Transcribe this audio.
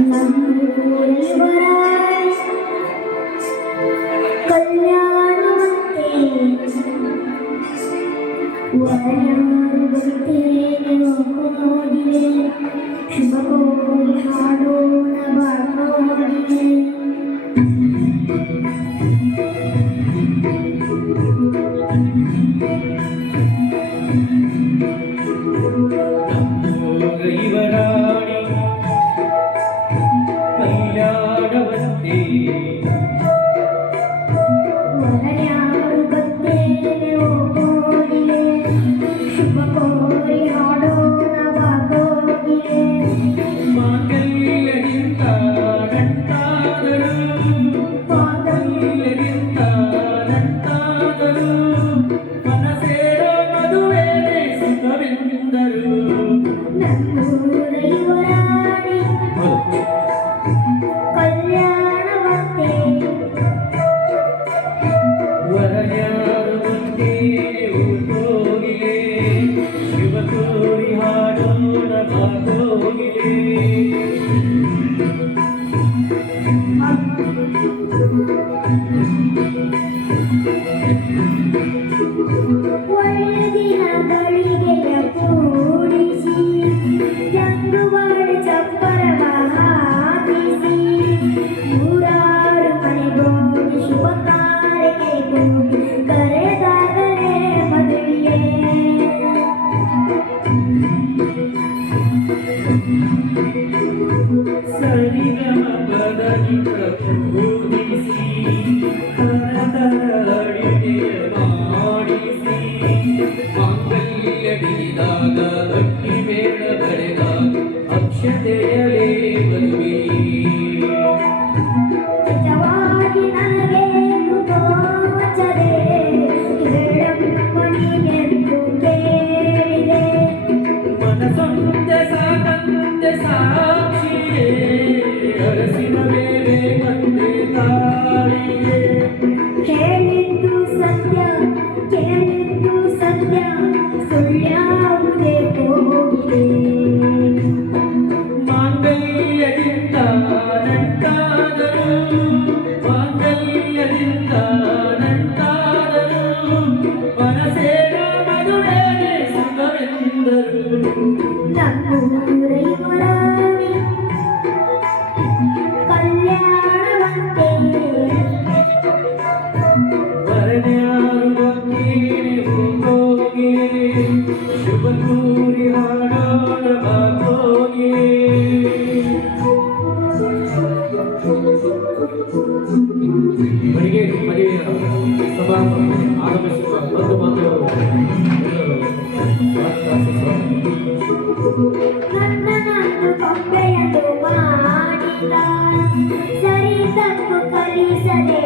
ನಮ್ಮೂರಿವರ ಕಲ್ಯಾಣವಂತೆ ವರಯಾರು ಬರುತ್ತೇನೆ ಹೋಗಿದೆ ಶುಭ ಕೋರಿ ಹಾಡೋಣ ಬಾಳೋಗಿದೆ ಇವರಾಣಿ ಕಲ್ಯಾಣವಂತೆ ವರಯಾರು ಬರುತ್ತೇನೆ ಹೋಗಿದೆ ಶುಭ ಕೋರಿ ಹಾಡೋಣ ಬಾಗೋಗಿದೆ ಮಾಂಗಲ್ಯದಿಂದ ನಂಟಾದರು ಮಾಂಗಲ್ಯದಿಂದ ನಂಟಾದರು ಮನಸೇರ ಮದುವೆಗೆ ಸುಖವೆಂದರು ನಮ್ಮೂರೈವರಾಣಿ ಕಲ್ಯಾಣವಂತೆ ವರಯಾರು ಬಂದೇ ಹೋಗಿಲೆ ಶಿವ ಕೋರಿ ಹಾಡೋಣ ಬಾಗೋಗಿಲೆ ಒಳ್ಳೆ ದಿನಗಳಿಗೆಯ ಕೂಡಿಸಿ ಜಂಗುವಾಡ ಚಪ್ಪರವ ಹಾಕಿಸಿ ನೂರಾರು ಮನೆಗೋಡಿ ಶುಭ ಕಾರ್ಯಕ್ಕೆ ಕೂಡಿ ಕರೆದಾಗಲೇ ಮದುವೆಯೇ ಸರಿಗಮ ಪದನಿತ ಕೂಡಿಸಿ ಕರತರಡಿಗೆ ಮಾಡಿಸಿ ಮಾಂಗಲ್ಯವಿದಾಗ ಗಟ್ಟಿ ಮೇಳ ಬರೆದಾಗ ಅಕ್ಷತೆಯಲೇ ಮದುವೆ ನಿಜವಾಗಿ ನನಗೇನು ತೋಚದೆ ಹೇಳಮ್ಮನಿಗೆಂದು ಕೇಳಿದೆ ಮನಸೊಂದೆ ಸಾಕಂತೆ ಸಾಕ್ಷಿಯೇ ಅರಸಿನ ಮೇಲೆ ಕಂಡೆ ತಾಳಿಯೇ ಹೇಳಿದ್ದು ಸತ್ಯ ಕೇಳಿದ್ದು ಸತ್ಯ ಸುಳ್ಳ್ಯಾವುದೇ ಹೋಗಿದೆ ಮಾಂಗಲ್ಯದಿಂದ ನಂಟಾದರು ಮಾಂಗಲ್ಯದಿಂದ ನಂಟಾದರು ಮನಸೇರ ಮದುವೆಗೆ ಸುಖವೆಂದರು ನಮ್ಮೂರೈವರಾಣಿ ಕಲ್ಯಾಣವಂತೆ ವರನ್ಯಾರು ಬಂದೀನಿ ಹೋಗಿಲೆ ಶುಭ ಕೋರಿ ಹಾಡೋಣ ಬಾಗೋಗಿಲೆ ಮನೆಗೆ ಮದುವೆಯ ಸಭಾಂಗಣಕ್ಕೆ ಆಗಮಿಸಿರುವ ಬಂಧು ಬಾಂಧವರು ನನ್ನನ್ನು ಕೊಂಬೆಯನ್ನು ಮಾಡಿದ ಸರಿ ತಪ್ಪು ಕಲಿಸದೆ